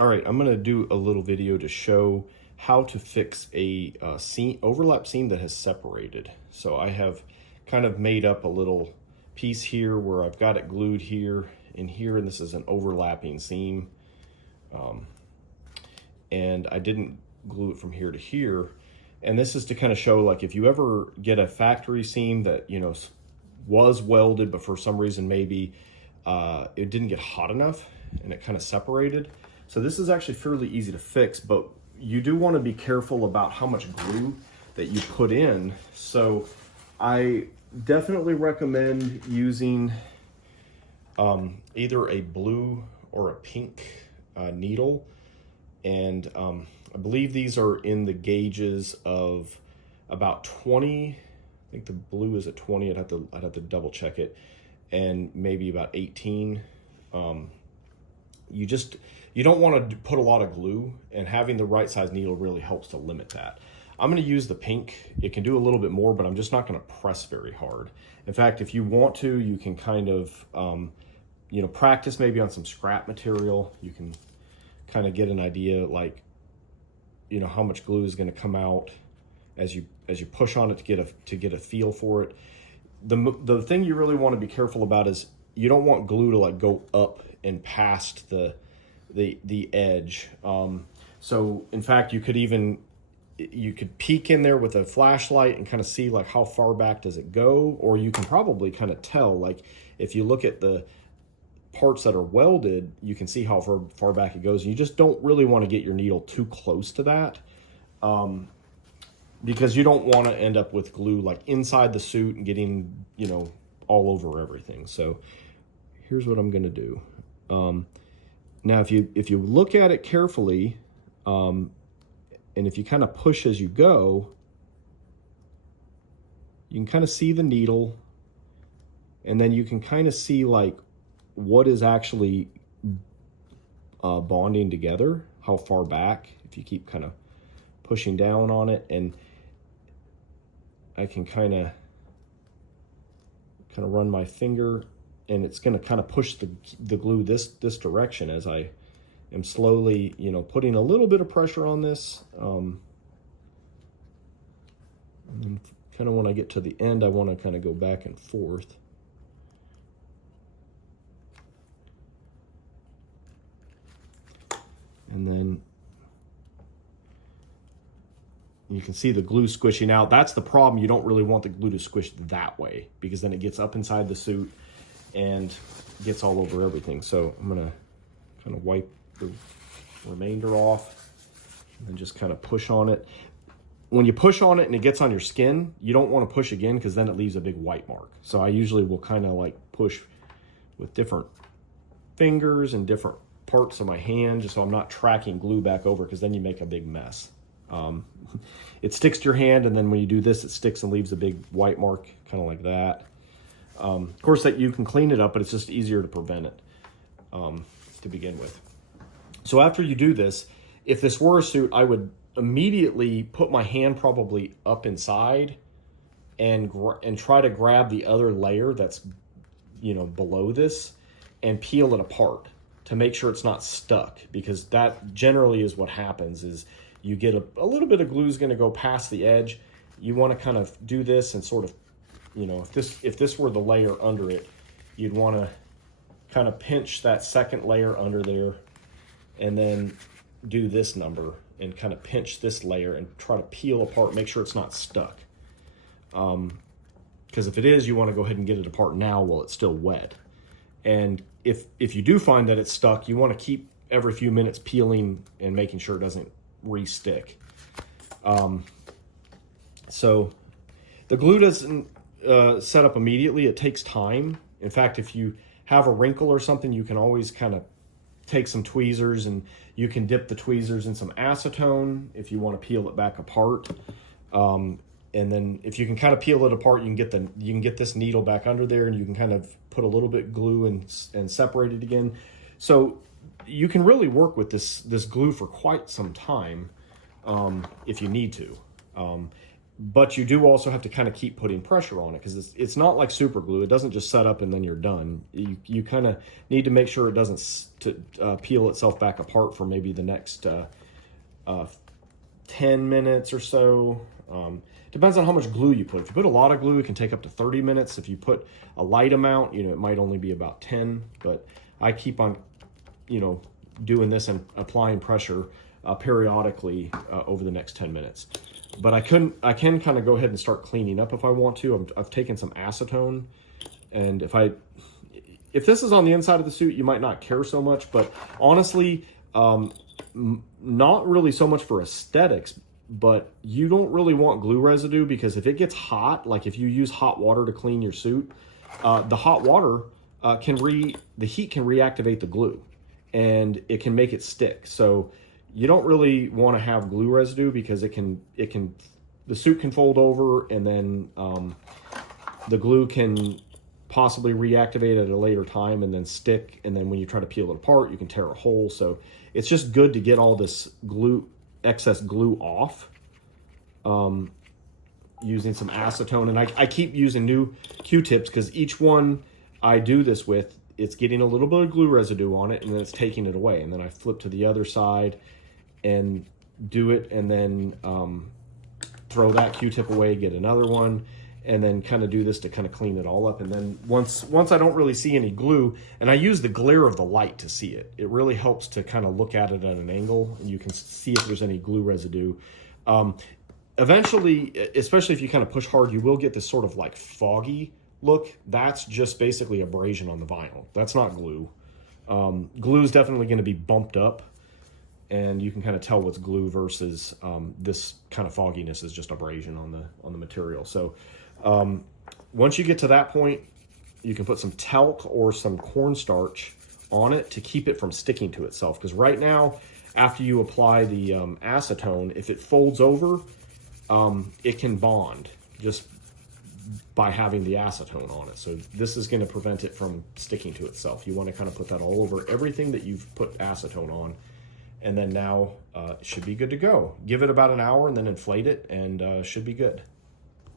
All right, I'm gonna do a little video to show how to fix a overlap seam that has separated. So I have kind of made up a little piece here where I've got it glued here and here, and this is an overlapping seam. And I didn't glue it from here to here. And this is to kind of show, like, if you ever get a factory seam that, you know, was welded, but for some reason maybe it didn't get hot enough and it kind of separated. So this is actually fairly easy to fix, but you do want to be careful about how much glue that you put in. So I definitely recommend using either a blue or a pink needle. And I believe these are in the gauges of about 20. I think the blue is at 20. I'd have to double check it, and maybe about 18. You don't want to put a lot of glue, and having the right size needle really helps to limit that. I'm going to use the pink. It can do a little bit more, but I'm just not going to press very hard. In fact, if you want to, you can kind of practice maybe on some scrap material. You can kind of get an idea, like, how much glue is going to come out as you push on it to get a feel for it. The thing you really want to be careful about is you don't want glue to like go up and past the edge. So in fact, you could peek in there with a flashlight and kind of see like how far back does it go, or you can probably kind of tell, like if you look at the parts that are welded, you can see how far back it goes. You just don't really want to get your needle too close to that, because you don't want to end up with glue like inside the suit and getting, all over everything. So here's what I'm going to do. Now, if you look at it carefully, and if you kind of push as you go, you can kind of see the needle, and then you can kind of see like what is actually bonding together, how far back, if you keep kind of pushing down on it. And I can kind of run my finger, and it's going to kind of push the glue this direction as I am slowly, putting a little bit of pressure on this. And kind of when I get to the end, I want to kind of go back and forth. And then you can see the glue squishing out. That's the problem. You don't really want the glue to squish that way, because then it gets up inside the suit and gets all over everything. So I'm gonna kind of wipe the remainder off and just kind of push on it. When you push on it and it gets on your skin, you don't want to push again, because then it leaves a big white mark. So I usually will kind of like push with different fingers and different parts of my hand, just so I'm not tracking glue back over, because then you make a big mess. It sticks to your hand, and then when you do this, it sticks and leaves a big white mark, kind of like that. Of course, that you can clean it up, but it's just easier to prevent it to begin with. So after you do this, if this were a suit, I would immediately put my hand probably up inside and try to grab the other layer that's below this and peel it apart to make sure it's not stuck, because that generally is what happens. Is you get a little bit of glue is going to go past the edge. You want to kind of do this and sort of, if this were the layer under it, you'd want to kind of pinch that second layer under there, and then do this number and kind of pinch this layer and try to peel apart, make sure it's not stuck. Because if it is, you want to go ahead and get it apart now while it's still wet. And if you do find that it's stuck, you want to keep every few minutes peeling and making sure it doesn't re-stick. So the glue doesn't set up immediately. It takes time. In fact, if you have a wrinkle or something, you can always kind of take some tweezers, and you can dip the tweezers in some acetone if you want to peel it back apart. And then if you can kind of peel it apart, you can get this needle back under there, and you can kind of put a little bit glue and separate it again. So you can really work with this glue for quite some time if you need to. but you do also have to kind of keep putting pressure on it, because it's not like super glue. It doesn't just set up and then you're done. You kind of need to make sure it doesn't peel itself back apart for maybe the next 10 minutes or so. Depends on how much glue you put. If you put a lot of glue, it can take up to 30 minutes. If you put a light amount, you know, it might only be about 10. But I keep on, you know, doing this and applying pressure periodically over the next 10 minutes. But I can kind of go ahead and start cleaning up if I want to. I've taken some acetone, and if this is on the inside of the suit, you might not care so much. But honestly, not really so much for aesthetics, but you don't really want glue residue, because if it gets hot, like if you use hot water to clean your suit, the hot water the heat can reactivate the glue, and it can make it stick. So you don't really want to have glue residue, because the suit can fold over, and then the glue can possibly reactivate at a later time and then stick, and then when you try to peel it apart, you can tear a hole. So it's just good to get all this excess glue off using some acetone. And I keep using new Q-tips, because each one I do this with, it's getting a little bit of glue residue on it, and then it's taking it away. And then I flip to the other side and do it, and then throw that Q-tip away, get another one, and then kind of do this to kind of clean it all up. And then once I don't really see any glue, and I use the glare of the light to see it, it really helps to kind of look at it at an angle, and you can see if there's any glue residue. Eventually, especially if you kind of push hard, you will get this sort of like foggy look. That's just basically abrasion on the vinyl. That's not glue. Glue is definitely going to be bumped up, and you can kind of tell what's glue versus this kind of fogginess is just abrasion on the material. So once you get to that point, you can put some talc or some cornstarch on it to keep it from sticking to itself. Because right now, after you apply the acetone, if it folds over, it can bond just by having the acetone on it. So this is going to prevent it from sticking to itself. You want to kind of put that all over everything that you've put acetone on. And then now it should be good to go. Give it about an hour and then inflate it, and should be good.